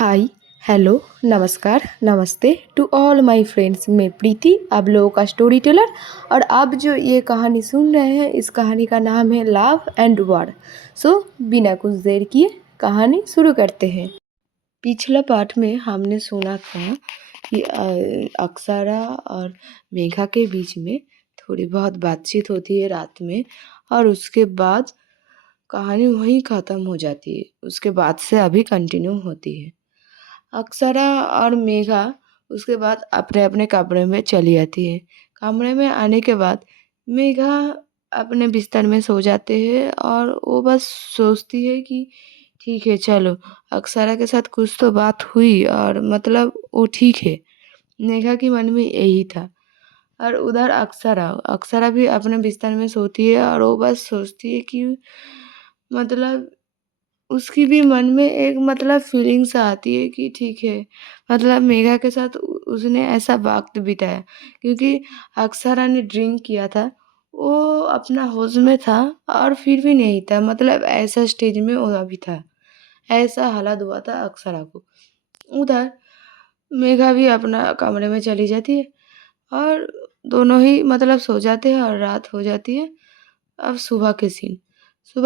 हाय, hello, नमस्कार, नमस्ते to all my friends. मैं प्रीति, आप लोगों का स्टोरी टेलर। और आप जो ये कहानी सुन रहे हैं, इस कहानी का नाम है लव एंड वार। सो बिना कुछ देर किए कहानी शुरू करते हैं। पिछला पार्ट में हमने सुना था कि अक्षरा और मेघा के बीच में थोड़ी बहुत बातचीत होती है रात में, और उसके बाद कहानी वहीं ख़त्म हो जाती है। उसके बाद से अभी कंटिन्यू होती है। अक्षरा और मेघा उसके बाद अपने अपने कमरे में चली जाती है। कमरे में आने के बाद मेघा अपने बिस्तर में सो जाते हैं और वो बस सोचती है कि ठीक है, चलो अक्षरा के साथ कुछ तो बात हुई और मतलब वो ठीक है। मेघा के मन में यही था। और उधर अक्षरा अक्षरा भी अपने बिस्तर में सोती है और वो बस सोचती है कि मतलब उसकी भी मन में एक मतलब फीलिंग्स आती है कि ठीक है, मतलब मेघा के साथ उसने ऐसा वक़्त बिताया, क्योंकि अक्षरा ने ड्रिंक किया था। वो अपना होश में था और फिर भी नहीं था, मतलब ऐसा स्टेज में वो अभी था। ऐसा हालत हुआ था अक्षरा को। उधर मेघा भी अपना कमरे में चली जाती है और दोनों ही मतलब सो जाते हैं और रात हो जाती है। अब सुबह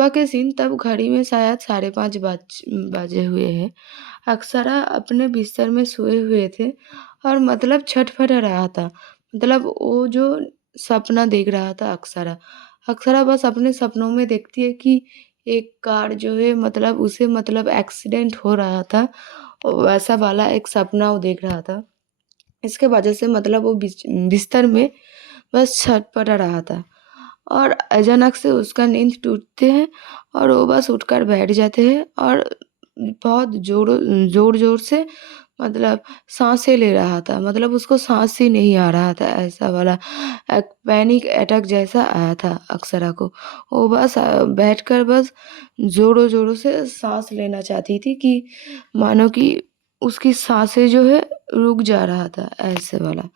के सीन तब घड़ी में शायद 5:30 बजे हुए हैं। अक्षरा अपने बिस्तर में सोए हुए थे और मतलब छटपटा रहा था। मतलब वो जो सपना देख रहा था अक्षरा, अक्षरा बस अपने सपनों में देखती है कि एक कार जो है मतलब उसे मतलब एक्सीडेंट हो रहा था, वैसा वाला एक सपना वो देख रहा था। इसके वजह से मतलब वो बिस्तर में बस छटपटा रहा था और अचानक से उसका नींद टूटते हैं और वो बस उठकर बैठ जाते हैं और बहुत ज़ोर-ज़ोर से मतलब साँसें ले रहा था। मतलब उसको साँस ही नहीं आ रहा था, ऐसा वाला एक पैनिक अटैक जैसा आया था अक्षरा को। वो बस बैठकर बस ज़ोरों-ज़ोरों से साँस लेना चाहती थी कि मानो कि उसकी साँसें जो है रुक जा रहा था, ऐसे वाला।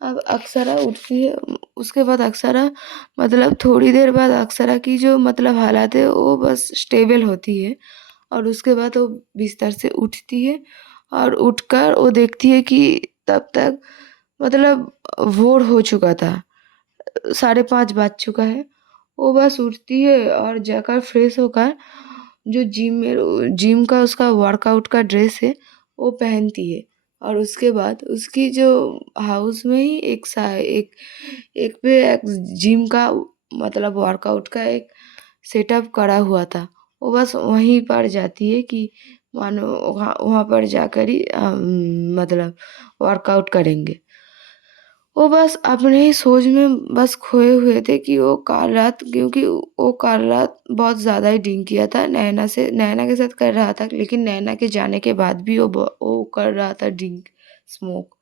अब अक्षरा उठती है, उसके बाद अक्षरा मतलब थोड़ी देर बाद अक्षरा की जो मतलब हालत है वो बस स्टेबल होती है और उसके बाद वो बिस्तर से उठती है और उठकर वो देखती है कि तब तक मतलब भोर हो चुका था, 5:30 बज चुका है। वो बस उठती है और जाकर फ्रेश होकर जो जिम का उसका वर्कआउट का ड्रेस है वो पहनती है। और उसके बाद उसकी जो हाउस में ही एक एक पे एक जिम का मतलब वर्कआउट का एक सेटअप करा हुआ था। वो बस वहीं पर जाती है कि मानो वहाँ वहाँ पर जाकर ही मतलब वर्कआउट करेंगे। वो बस अपने ही सोच में बस खोए हुए थे कि वो काल रात, क्योंकि वो काल रात बहुत ज़्यादा ही ड्रिंक किया था, नैना के साथ कर रहा था, लेकिन नैना के जाने के बाद भी वो कर रहा था ड्रिंक, स्मोक।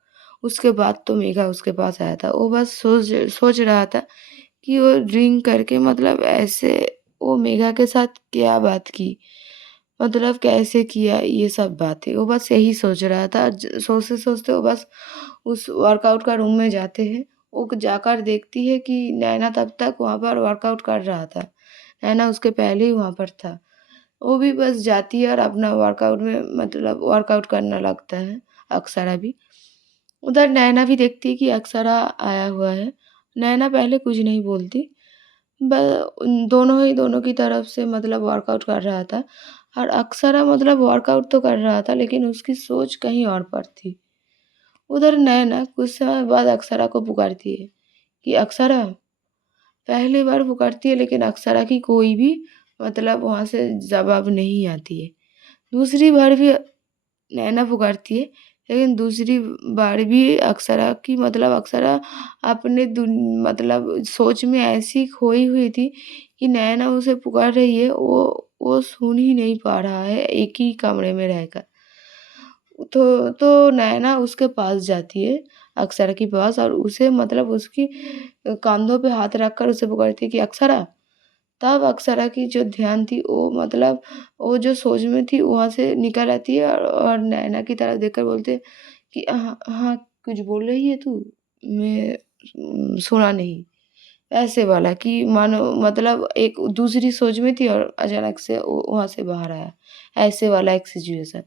उसके बाद तो मेघा उसके पास आया था। वो बस सोच रहा था कि वो ड्रिंक करके मतलब ऐसे वो मेघा के साथ क्या बात की, मतलब कैसे किया, ये सब बातें वो बस यही सोच रहा था। सोचते-सोचते वो बस उस वर्कआउट का रूम में जाते हैं। वो जाकर देखती है कि नैना तब तक वहाँ पर वर्कआउट कर रहा था। नैना उसके पहले ही वहाँ पर था। वो भी बस जाती है और अपना वर्कआउट में मतलब वर्कआउट करने लगता है, अक्षरा भी। उधर नैना भी देखती है कि अक्षरा आया हुआ है। नैना पहले कुछ नहीं बोलती, ब दोनों की तरफ से मतलब वर्कआउट कर रहा था और अक्षरा मतलब वर्कआउट तो कर रहा था, लेकिन उसकी सोच कहीं और पर थी। उधर नैना कुछ समय बाद अक्षरा को पुकारती है कि अक्षरा, पहली बार पुकारती है लेकिन अक्षरा की कोई भी मतलब वहाँ से जवाब नहीं आती है। दूसरी बार भी नैना पुकारती है, लेकिन दूसरी बार भी अक्षरा की मतलब अक्षरा अपने मतलब सोच में ऐसी खोई हुई थी कि नैना उसे पुकार रही है, वो सुन ही नहीं पा रहा है एक ही कमरे में रहकर। तो नैना उसके पास जाती है, अक्षरा के पास, और उसे मतलब उसकी कंधों पे हाथ रखकर उसे पुकारती है कि अक्षरा। तब अक्षरा की जो ध्यान थी वो मतलब वो जो सोच में थी वहाँ से निकल आती है और नैना की तरफ देखकर बोलते हैं कि हाँ हाँ, कुछ बोल रही है तू? मैं सुना नहीं। ऐसे वाला कि मानो मतलब एक दूसरी सोच में थी और अचानक से वो वहाँ से बाहर आया। ऐसे वाला एक सिचुएशन।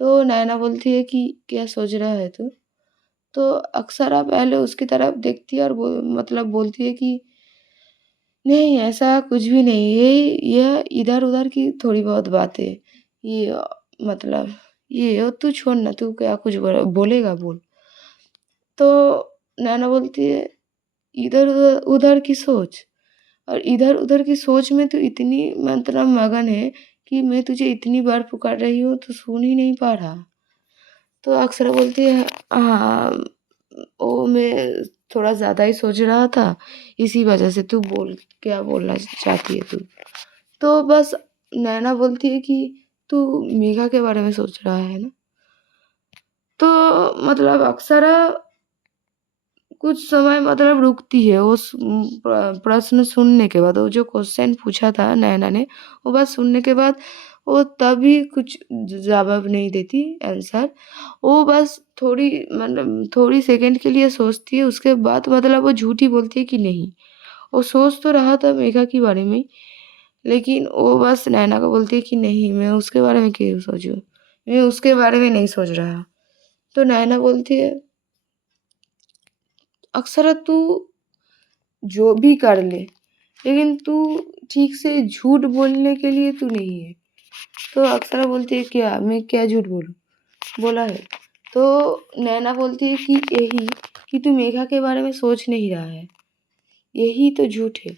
तो नैना बोलती है कि क्या सोच रहा है तू? तो अक्सरा पहले उसकी तरफ देखती है और मतलब बोलती है कि नहीं ऐसा कुछ भी नहीं, ये इधर-उधर की थोड़ी बहुत बातें। ये मतलब ये तू छोड़ ना, तू क्या कुछ बोलेगा बोल। तो नैना बोलती है इधर-उधर उधर उधर की सोच, और इधर-उधर की सोच में तू इतनी मतलब मगन है कि मैं तुझे इतनी बार पुकार रही हूँ, तू सुन ही नहीं पा रहा। तो अक्सरा बोलती है हाँ, वो मैं थोड़ा ज़्यादा ही सोच रहा था, इसी वजह से तू बोल, क्या बोलना चाहती है तू? तो बस नैना बोलती है कि तू मेघा के बारे में सोच रहा है ना? तो मतलब अक्सरा कुछ समय मतलब रुकती है उस प्रश्न सुनने के बाद, वो जो क्वेश्चन पूछा था नैना ने, वो बात सुनने के बाद वो तभी कुछ जवाब नहीं देती आंसर। वो बस थोड़ी मतलब थोड़ी सेकंड के लिए सोचती है, उसके बाद मतलब वो झूठी बोलती है कि नहीं। वो सोच तो रहा था मेघा के बारे में, लेकिन वो बस नैना को बोलती है कि नहीं, मैं उसके बारे में क्यों सोचूँ? मैं उसके बारे में नहीं सोच रहा। तो नैना बोलती है अक्सर तू जो भी कर ले, लेकिन तू ठीक से झूठ बोलने के लिए तू नहीं है। तो अक्सरा बोलती है क्या, मैं क्या झूठ बोलूँ? बोला है। तो नैना बोलती है कि यही कि तू मेघा के बारे में सोच नहीं रहा है, यही तो झूठ है।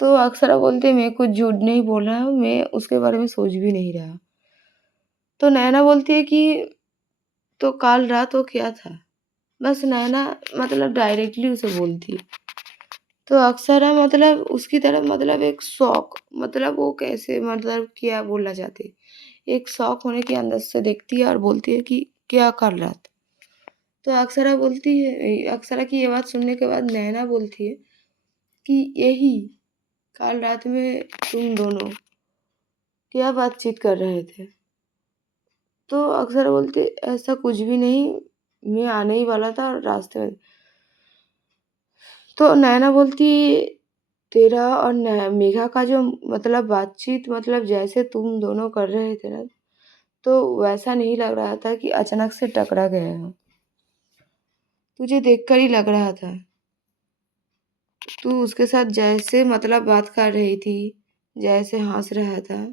तो अक्सरा बोलते हैं मैं कुछ झूठ नहीं बोल रहा हूँ, मैं उसके बारे में सोच भी नहीं रहा। तो नैना बोलती है कि तो कल रात वो क्या था? बस नैना मतलब डायरेक्टली उसे बोलती है। तो अक्सरा मतलब उसकी तरफ मतलब एक शौक, मतलब वो कैसे मतलब क्या बोलना चाहती है, एक शौक होने के अंदर से देखती है और बोलती है कि क्या कर रहा था? तो अक्सरा बोलती है, अक्सरा की ये बात सुनने के बाद नैना बोलती है कि यही कल रात में तुम दोनों क्या बातचीत कर रहे थे? तो अक्सरा बोलती है ऐसा कुछ भी नहीं, मैं आने ही वाला था और रास्ते में। तो नैना बोलती तेरा और मेघा का जो मतलब बातचीत मतलब जैसे तुम दोनों कर रहे थे ना, तो वैसा नहीं लग रहा था कि अचानक से टकरा गए हो। तुझे देखकर ही लग रहा था। तू उसके साथ जैसे मतलब बात कर रही थी, जैसे हंस रहा था,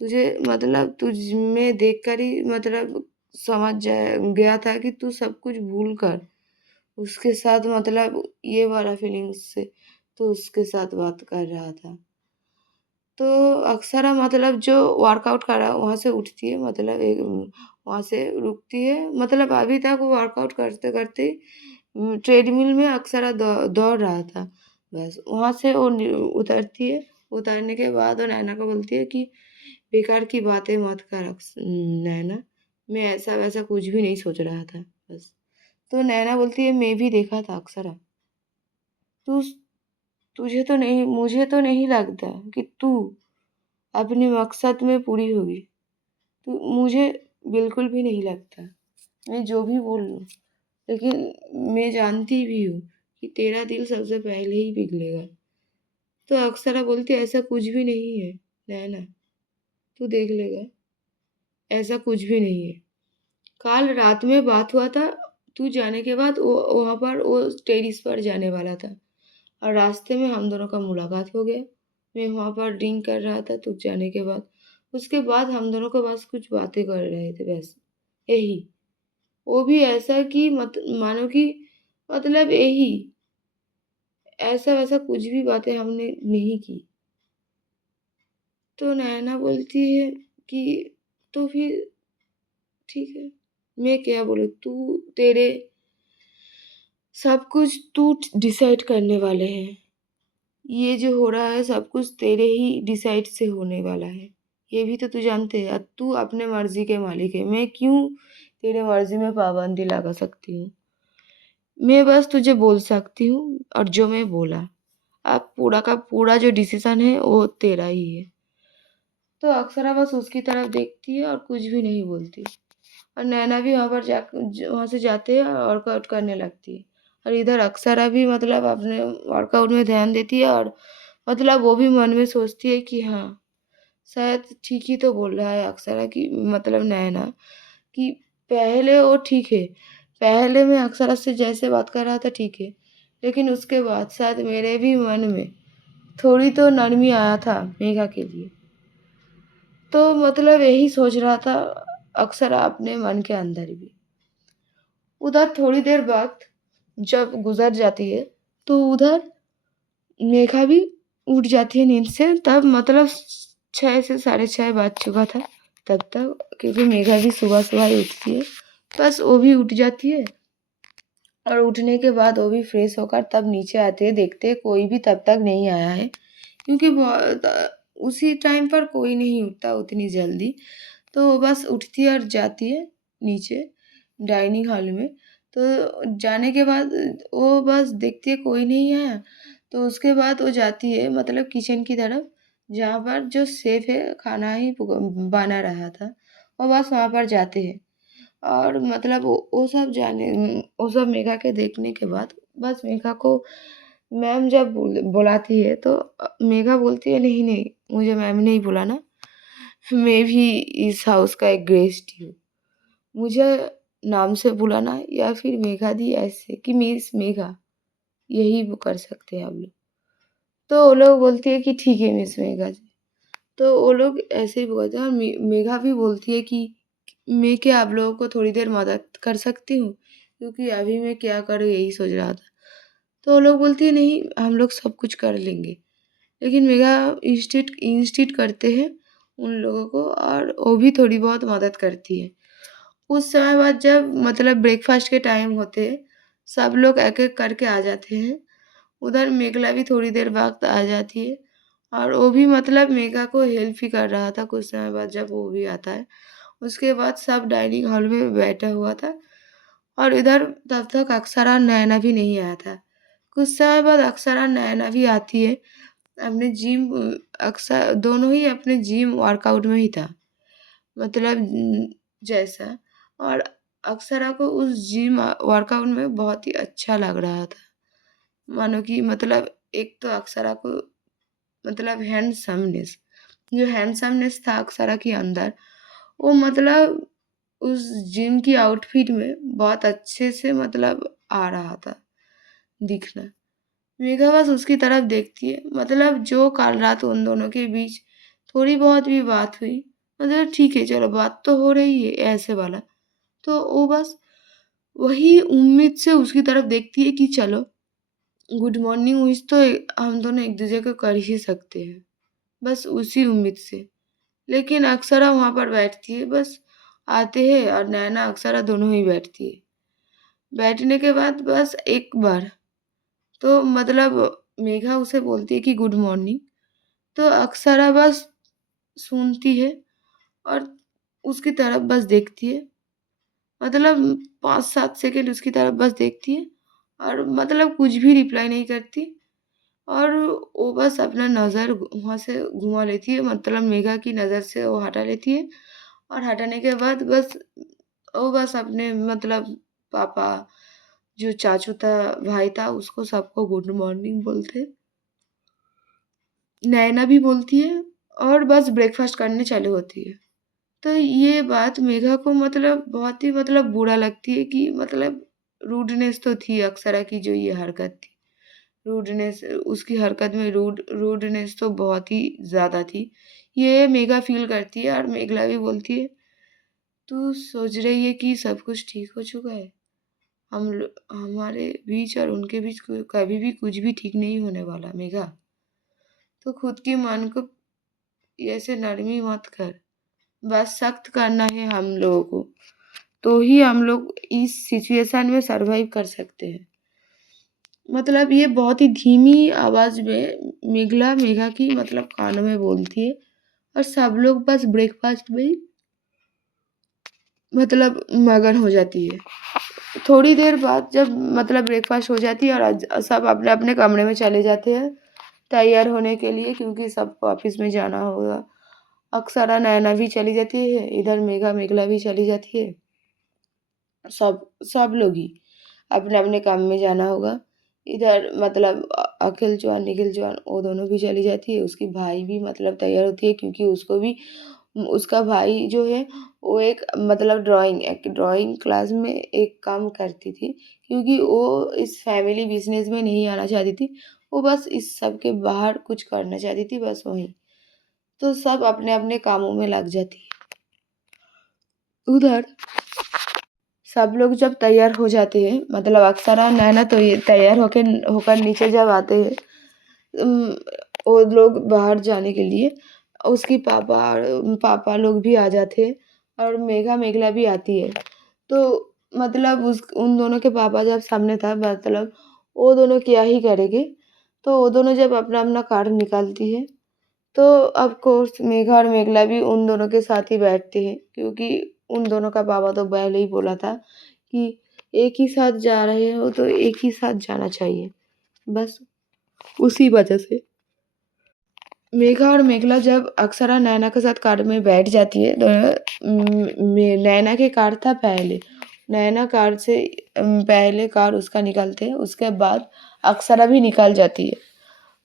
तुझे मतलब तुझ में देखकर ही मतलब समझ गया था कि तू सब कुछ भूल कर उसके साथ मतलब ये वाला फीलिंग्स से तू उसके साथ बात कर रहा था। तो अक्सरा मतलब जो वर्कआउट कर रहा वहाँ से उठती है, मतलब एक वहाँ से रुकती है, मतलब अभी तक वो वर्कआउट करते-करते ट्रेडमिल में अक्सरा दौड़ रहा था। बस वहाँ से वो उतरती है, उतरने के बाद वो नैना को बोलती है कि बेकार की बातें मत कर नैना, मैं ऐसा-वैसा कुछ भी नहीं सोच रहा था, बस। तो नैना बोलती है मैं भी देखा था अक्सरा। तू तुझे तो नहीं मुझे तो नहीं लगता कि तू अपने मकसद में पूरी होगी। तो मुझे बिल्कुल भी नहीं लगता। मैं जो भी बोल लूँ, लेकिन मैं जानती भी हूँ कि तेरा दिल सबसे पहले ही पिघलेगा। तो अक्सरा बोलती है ऐसा कुछ भी नहीं है नैना, तू देख लेगा, ऐसा कुछ भी नहीं है। कल रात में बात हुआ था, तू जाने के बाद वो वहाँ पर वो टेरेस पर जाने वाला था और रास्ते में हम दोनों का मुलाकात हो गया। मैं वहाँ पर ड्रिंक कर रहा था तू जाने के बाद। उसके बाद हम दोनों को बस कुछ बातें कर रहे थे बस, यही। वो भी ऐसा कि मानो कि मतलब यही, ऐसा-वैसा कुछ भी बातें हमने नहीं की। तो नैना बोलती है कि तो फिर ठीक है, मैं क्या बोलूँ? तू तेरे सब कुछ तू डिसाइड करने वाले हैं। ये जो हो रहा है सब कुछ तेरे ही डिसाइड से होने वाला है। ये भी तो तू जानते है, तू अपने मर्ज़ी के मालिक है। मैं क्यों तेरे मर्ज़ी में पाबंदी लगा सकती हूँ? मैं बस तुझे बोल सकती हूँ और जो मैं बोला, अब पूरा का पूरा जो डिसीज़न है वो तेरा ही है। तो अक्सरा बस उसकी तरफ देखती है और कुछ भी नहीं बोलती। और नैना भी वहाँ पर वहाँ से जाते हैं और वर्कआउट करने लगती है। और इधर अक्सरा भी मतलब अपने वर्कआउट में ध्यान देती है और मतलब वो भी मन में सोचती है कि हाँ, शायद ठीक ही तो बोल रहा है अक्सरा कि मतलब नैना। कि पहले वो ठीक है, पहले मैं अक्षरा से जैसे बात कर रहा था ठीक है, लेकिन उसके बाद शायद मेरे भी मन में थोड़ी तो नरमी आया था मेघा के लिए। तो मतलब यही सोच रहा था अक्सर अपने मन के अंदर भी। उधर थोड़ी देर बाद जब गुजर जाती है तो उधर मेघा भी उठ जाती है नींद से, तब मतलब 6 से साढ़े 6 बज चुका था तब तक, क्योंकि मेघा भी सुबह सुबह ही उठती है। बस वो भी उठ जाती है और उठने के बाद वो भी फ्रेश होकर तब नीचे आते हैं, देखते हैं कोई भी तब तक नहीं आया है, क्योंकि उसी टाइम पर कोई नहीं उठता उतनी जल्दी। तो वो बस उठती है और जाती है नीचे डाइनिंग हॉल में। तो जाने के बाद वो बस देखती है कोई नहीं आया, तो उसके बाद वो जाती है मतलब किचन की तरफ, जहाँ पर जो शेफ है खाना ही बना रहा था, वो बस वहाँ पर जाते हैं। और मतलब वो सब वो सब मेघा के देखने के बाद बस मेघा को मैम जब बुलाती है तो मेघा बोलती है नहीं नहीं, मुझे मैम नहीं बुलाना, मैं भी इस हाउस का एक गेस्ट ही हूँ, मुझे नाम से बुलाना या फिर मेघा दी ऐसे कि मिस मेघा, यही वो कर सकते हैं आप लोग। तो वो लोग बोलती है कि ठीक है मिस मेघा जी। तो वो लोग ऐसे ही बोलते हैं और मेघा भी बोलती है कि मैं क्या आप लोगों को थोड़ी देर मदद कर सकती हूँ, क्योंकि अभी मैं क्या करूँ यही सोच रहा था। तो वो लोग बोलती है नहीं हम लोग सब कुछ कर लेंगे, लेकिन मेघा इंस्टिट करते हैं उन लोगों को और वो भी थोड़ी बहुत मदद करती है। उस समय बाद जब मतलब ब्रेकफास्ट के टाइम होते हैं, सब लोग एक एक करके आ जाते हैं। उधर मेघला भी थोड़ी देर बाद आ जाती है और वो भी मतलब मेघा को हेल्प ही कर रहा था। कुछ समय बाद जब वो भी आता है, उसके बाद सब डाइनिंग हॉल में बैठा हुआ था और इधर तब तक अक्षरा नैना भी नहीं आया था। कुछ समय बाद अक्षरा नैना भी आती है अपने जिम, अक्सर दोनों ही अपने जिम वर्कआउट में ही था मतलब जैसा, और अक्षरा को उस जिम वर्कआउट में बहुत ही अच्छा लग रहा था, मानो कि मतलब एक तो अक्षरा को मतलब हैंडसमनेस, जो हैंडसमनेस था अक्षरा के अंदर, वो मतलब उस जिम की आउटफिट में बहुत अच्छे से मतलब आ रहा था दिखना। मेघा बस उसकी तरफ देखती है, मतलब जो कल रात उन दोनों के बीच थोड़ी बहुत भी बात हुई, मतलब ठीक है चलो बात तो हो रही है ऐसे वाला, तो वो बस वही उम्मीद से उसकी तरफ देखती है कि चलो गुड मॉर्निंग विश तो हम दोनों एक दूसरे को कर ही सकते हैं, बस उसी उम्मीद से। लेकिन अक्षरा वहाँ पर बैठती है, बस आते हैं और नैना अक्षरा दोनों ही बैठती है। बैठने के बाद बस एक बार तो मतलब मेघा उसे बोलती है कि गुड मॉर्निंग, तो अक्षरा बस सुनती है और उसकी तरफ बस देखती है, मतलब 5-7 सेकंड उसकी तरफ बस देखती है और मतलब कुछ भी रिप्लाई नहीं करती, और वो बस अपना नज़र वहाँ से घुमा लेती है, मतलब मेघा की नज़र से वो हटा लेती है और हटाने के बाद बस वो बस अपने मतलब पापा, जो चाचू था, भाई था, उसको सबको गुड मॉर्निंग बोलते, नैना भी बोलती है और बस ब्रेकफास्ट करने चालू होती है। तो ये बात मेघा को मतलब बहुत ही मतलब बुरा लगती है कि मतलब रूडनेस तो थी अक्षरा की, जो ये हरकत थी, रूडनेस, उसकी हरकत में रूडनेस तो बहुत ही ज़्यादा थी। ये मेघा फ़ील करती है और मेघला भी बोलती है, "तू सोच रही है कि सब कुछ ठीक हो चुका है? हमारे बीच और उनके बीच कभी भी कुछ भी ठीक नहीं होने वाला मेघा। तो खुद की मन को ऐसे नरमी मत कर, बस सख्त करना है हम लोगों को, तो ही हम लोग इस सिचुएशन में सरवाइव कर सकते हैं।" मतलब ये बहुत ही धीमी आवाज़ में मेघा की मतलब कानों में बोलती है और सब लोग बस ब्रेकफास्ट में ही मतलब मगन हो जाती है। थोड़ी देर बाद जब मतलब ब्रेकफास्ट हो जाती है और सब अपने अपने कमरे में चले जाते हैं तैयार होने के लिए, क्योंकि सबको ऑफिस में जाना होगा। अक्सरा नैना भी चली जाती है, इधर मेघला भी चली जाती है, सब सब लोग ही अपने अपने काम में जाना होगा। इधर मतलब अखिल चौहान निखिल चौहान वो दोनों भी चली जाती है, उसकी भाई भी मतलब तैयार होती है, क्योंकि उसको भी उसका भाई जो है वो एक एक ड्राइंग क्लास में एक काम करती थी, क्योंकि वो इस फैमिली बिज़नेस में नहीं आना चाहती थी। वो बस इस सब के बाहर कुछ करना चाहती थी, बस वहीं। तो सब अपने-अपने कामों में लग जाती है। उधर सब लोग जब तैयार हो जाते हैं, अक्सर नैना तो ये तैयार होकर नीचे जब आते हैं, उम, वो लोग बाहर जाने के लिए, उसकी पापा लोग भी आ जाते हैं और मेघला भी आती है। तो उस उन दोनों के पापा जब सामने था, वो दोनों क्या ही करेंगे। तो वो दोनों जब अपना-अपना कार्ड निकालती है, तो ऑफ़ कोर्स मेघा और मेघला भी उन दोनों के साथ ही बैठते हैं, क्योंकि उन दोनों का पापा तो पहले ही बोला था कि एक ही साथ जा रहे हो तो एक ही साथ जाना चाहिए। बस उसी वजह से मेघा और मेघला जब अक्षरा नैना के साथ कार में बैठ जाती है, नैना के कार था पहले। नैना कार से पहले कार उसका निकलते हैं, उसके बाद अक्षरा भी निकल जाती है।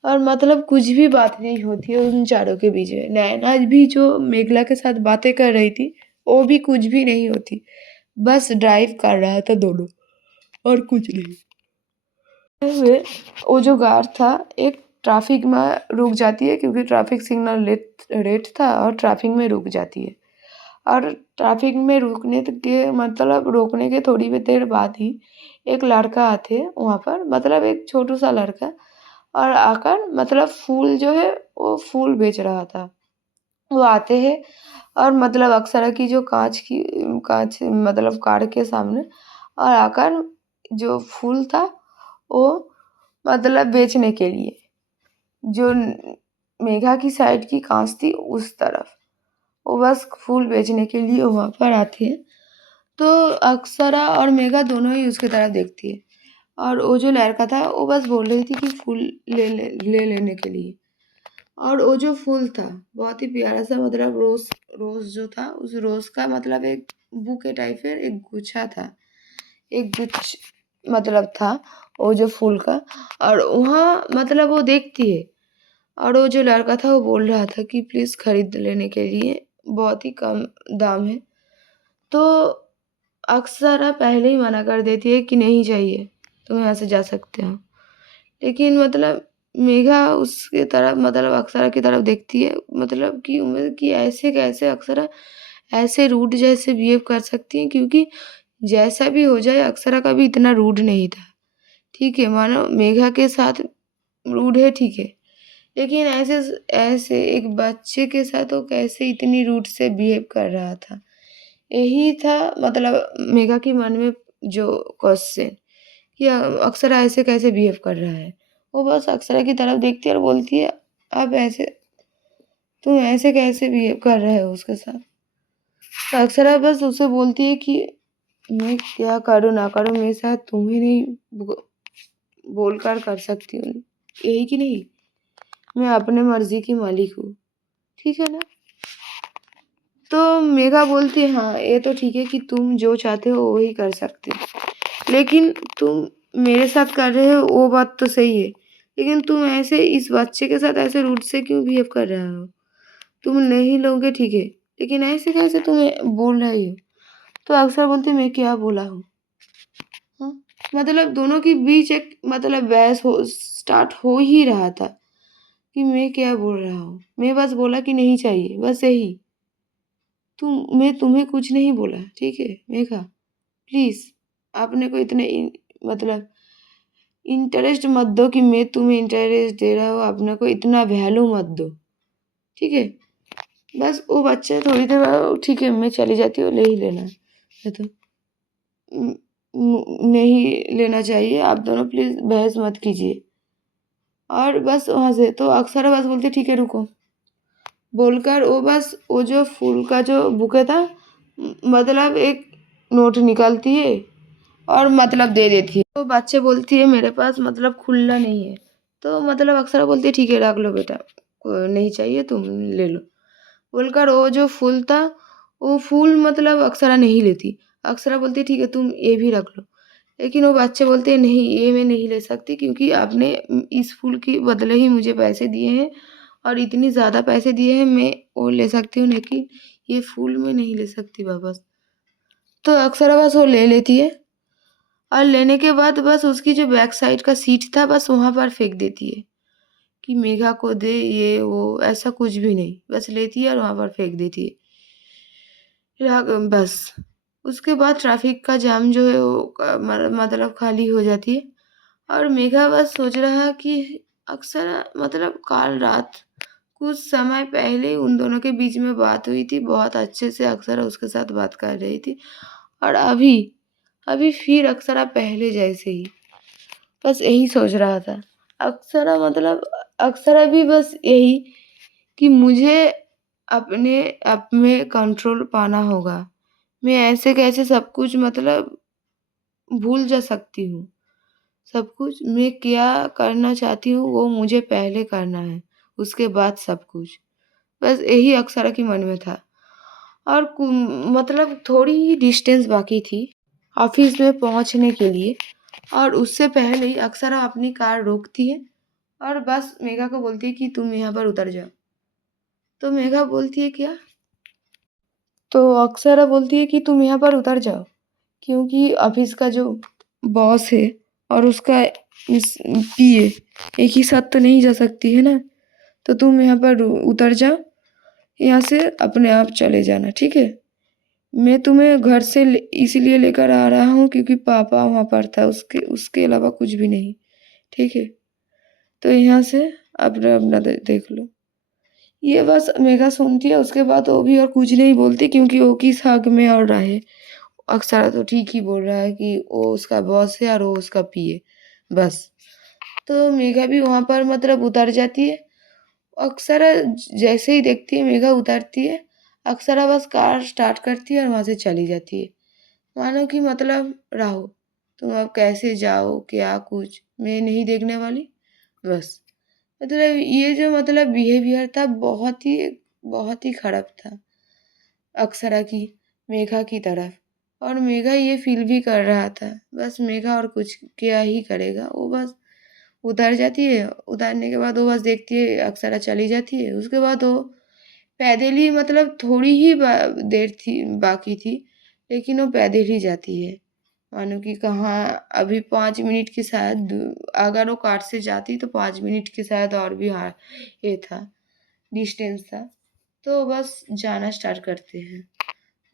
और कुछ भी बात नहीं होती है उन चारों के बीच में। नैना भी जो मेघला के साथ बातें कर रही थी, वो भी कुछ भी नहीं होती। बस ड्राइव कर रहा था दोनों, और कुछ नहीं। हुए वो जो कार था, एक ट्रैफिक में रुक जाती है, क्योंकि ट्रैफिक सिग्नल रेड था और ट्रैफिक में रुक जाती है। और ट्रैफिक में रोकने के थोड़ी देर बाद ही एक लड़का आते हैं वहाँ पर, एक छोटू सा लड़का, और आकर फूल जो है वो फूल बेच रहा था। वो आते हैं और अक्षरा की जो कांच कार के सामने, और आकर जो फूल था वो बेचने के लिए, जो मेघा की साइड की कांच थी उस तरफ, वो बस फूल बेचने के लिए वहाँ पर आती है। तो अक्षरा और मेघा दोनों ही उसकी तरफ देखती है, और वो जो लड़का था वो बस बोल रही थी कि फूल ले लेने के लिए। और वो जो फूल था बहुत ही प्यारा सा, रोज जो था, उस रोज का एक बुके टाइप है, एक गुच्छा था, एक गुच्छ था वो जो फूल का। और वहाँ वो देखती है, और वो जो लड़का था वो बोल रहा था कि प्लीज़ खरीद लेने के लिए, बहुत ही कम दाम है। तो अक्सर पहले ही मना कर देती है कि नहीं चाहिए, तुम यहाँ से जा सकते हो। लेकिन मेघा उसके तरफ अक्षरा की तरफ देखती है, कि ऐसे कैसे अक्षरा ऐसे रूड जैसे बिहेव कर सकती है, क्योंकि जैसा भी हो जाए अक्षरा का भी इतना रूड नहीं था। ठीक है, मानो मेघा के साथ रूड है, ठीक है, लेकिन ऐसे ऐसे एक बच्चे के साथ वो कैसे इतनी रूड से बिहेव कर रहा था। यही था मेघा के मन में जो क्वेश्चन, कि अक्षरा ऐसे कैसे बिहेव कर रहा है। वो बस अक्षरा की तरफ देखती है और बोलती है, अब ऐसे तुम ऐसे कैसे बिहेव कर रहे हो उसके साथ। तो अक्षरा बस उसे बोलती है कि मैं क्या करूँ ना करूँ, मेरे साथ तुम ही नहीं बोल कर सकती हूँ, यही कि नहीं, मैं अपने मर्जी की मालिक हूँ, ठीक है ना। तो मेघा बोलती है, हाँ ये तो ठीक है कि तुम जो चाहते हो वही कर सकते हो, लेकिन तुम मेरे साथ कर रहे हो वो बात तो सही है, लेकिन तुम ऐसे इस बच्चे के साथ ऐसे रूड से क्यों बिहेव कर रहे हो। तुम नहीं लोगे ठीक है, लेकिन ऐसे कैसे तुम्हें बोल रही हो। तो अक्सर बोलती मैं क्या बोला हूँ। हाँ, दोनों के बीच एक बहस स्टार्ट हो ही रहा था कि मैं क्या बोल रहा हूँ। मैं बस बोला कि नहीं चाहिए, बस यही। मैं तुम्हें कुछ नहीं बोला, ठीक है मेघा, प्लीज आपने को इतने इंटरेस्ट मत दो कि मैं तुम्हें इंटरेस्ट दे रहा हूँ, अपने को इतना वैल्यू मत दो, ठीक है। बस वो बच्चा थोड़ी देर बाद, ठीक है मैं चली जाती हूँ, ले ही लेना है तो नहीं लेना चाहिए, आप दोनों प्लीज बहस मत कीजिए। और बस वहाँ से तो अक्सर बस बोलती ठीक है रुको, बोलकर वो जो फूल का जो बुके था, एक नोट निकालती है और दे देती है। तो बच्चे बोलती है मेरे पास खुला नहीं है। तो अक्सर बोलती है ठीक है रख लो बेटा, नहीं चाहिए तुम ले लो, बोलकर वो जो फूल था वो फूल अक्सरा नहीं लेती। अक्सरा बोलती है ठीक है तुम ये भी रख लो, लेकिन वो बच्चे बोलते हैं नहीं ये मैं नहीं ले सकती, क्योंकि आपने इस फूल के बदले ही मुझे पैसे दिए हैं, और इतनी ज़्यादा पैसे दिए हैं, मैं वो ले सकती हूँ, लेकिन ये फुल में नहीं ले सकती वापस। तो अक्सर बस वो ले लेती है और लेने के बाद बस उसकी जो बैक साइड का सीट था बस वहाँ पर फेंक देती है कि मेघा को दे, ये वो ऐसा कुछ भी नहीं, बस लेती है और वहाँ पर फेंक देती है। बस उसके बाद ट्रैफिक का जाम जो है वो मतलब खाली हो जाती है और मेघा बस सोच रहा कि अक्सर मतलब कल रात कुछ समय पहले उन दोनों के बीच में बात हुई थी, बहुत अच्छे से अक्सर उसके साथ बात कर रही थी और अभी अभी फिर अक्सर पहले जैसे ही बस यही सोच रहा था। अक्सर मतलब अक्सर अभी बस यही कि मुझे अपने आप में कंट्रोल पाना होगा। मैं ऐसे कैसे सब कुछ मतलब भूल जा सकती हूँ। सब कुछ मैं क्या करना चाहती हूँ वो मुझे पहले करना है, उसके बाद सब कुछ। बस यही अक्सरा के मन में था और मतलब थोड़ी ही डिस्टेंस बाकी थी ऑफिस में पहुंचने के लिए और उससे पहले ही अक्सरा अपनी कार रोकती है और बस मेघा को बोलती है कि तुम यहाँ पर उतर जाओ। तो मेघा बोलती है क्या? तो अक्सरा बोलती है कि तुम यहाँ पर उतर जाओ क्योंकि ऑफिस का जो बॉस है और उसका पीए एक ही साथ तो नहीं जा सकती है ना, तो तुम यहाँ पर उतर जाओ, यहाँ से अपने आप चले जाना, ठीक है? मैं तुम्हें घर से इसीलिए लेकर आ रहा हूँ क्योंकि पापा वहाँ पर था, उसके उसके अलावा कुछ भी नहीं, ठीक है? तो यहाँ से अपना अपना देख लो। ये बस मेघा सुनती है, उसके बाद वो भी और कुछ नहीं बोलती क्योंकि वो किस हक में और रहे। अक्सर तो ठीक ही बोल रहा है कि वो उसका बॉस है और वो उसका पीए, बस। तो मेघा भी वहाँ पर मतलब उतर जाती है। अक्सरा जैसे ही देखती है मेघा उतरती है, अक्सरा बस कार स्टार्ट करती है और वहाँ से चली जाती है। मानो कि मतलब रहो, तुम अब कैसे जाओ क्या कुछ मैं नहीं देखने वाली, बस। मतलब ये जो मतलब बिहेवियर था बहुत ही खराब था अक्सरा की मेघा की तरफ और मेघा ये फील भी कर रहा था। बस मेघा और कुछ क्या ही करेगा, वो बस उतर जाती है। उतारने के बाद वो बस देखती है अक्सरा चली जाती है। उसके बाद वो पैदल ही मतलब थोड़ी ही देर थी बाकी थी, लेकिन वो पैदल ही जाती है। मानो कि कहाँ अभी 5 मिनट की शायद अगर वो कार से जाती तो 5 मिनट की शायद और भी ये था डिस्टेंस था। तो बस जाना स्टार्ट करते हैं।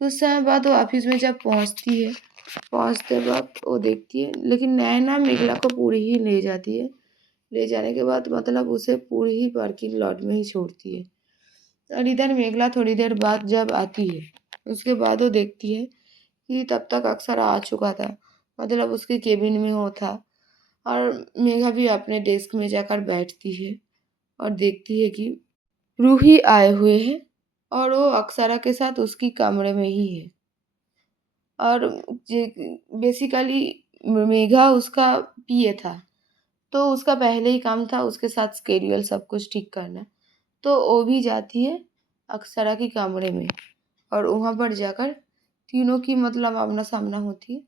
कुछ समय बाद वो ऑफिस में जब पहुंचती है, पहुंचते वक्त वो देखती है लेकिन नैना मेघला को पूरी ही ले जाती है। ले जाने के बाद मतलब उसे पूरी ही पार्किंग लॉट में ही छोड़ती है और इधर मेघला थोड़ी देर बाद जब आती है उसके बाद वो देखती है कि तब तक अक्सर आ चुका था, मतलब उसके केबिन में वो था और मेघा भी अपने डेस्क में जाकर बैठती है और देखती है कि रूही आए हुए हैं और वो अक्सरा के साथ उसकी कमरे में ही है और बेसिकली मेघा उसका पीए था तो उसका पहले ही काम था उसके साथ स्केड्यूल सब कुछ ठीक करना। तो वो भी जाती है अक्सरा की कमरे में और वहाँ पर जाकर तीनों की मतलब आमना सामना होती है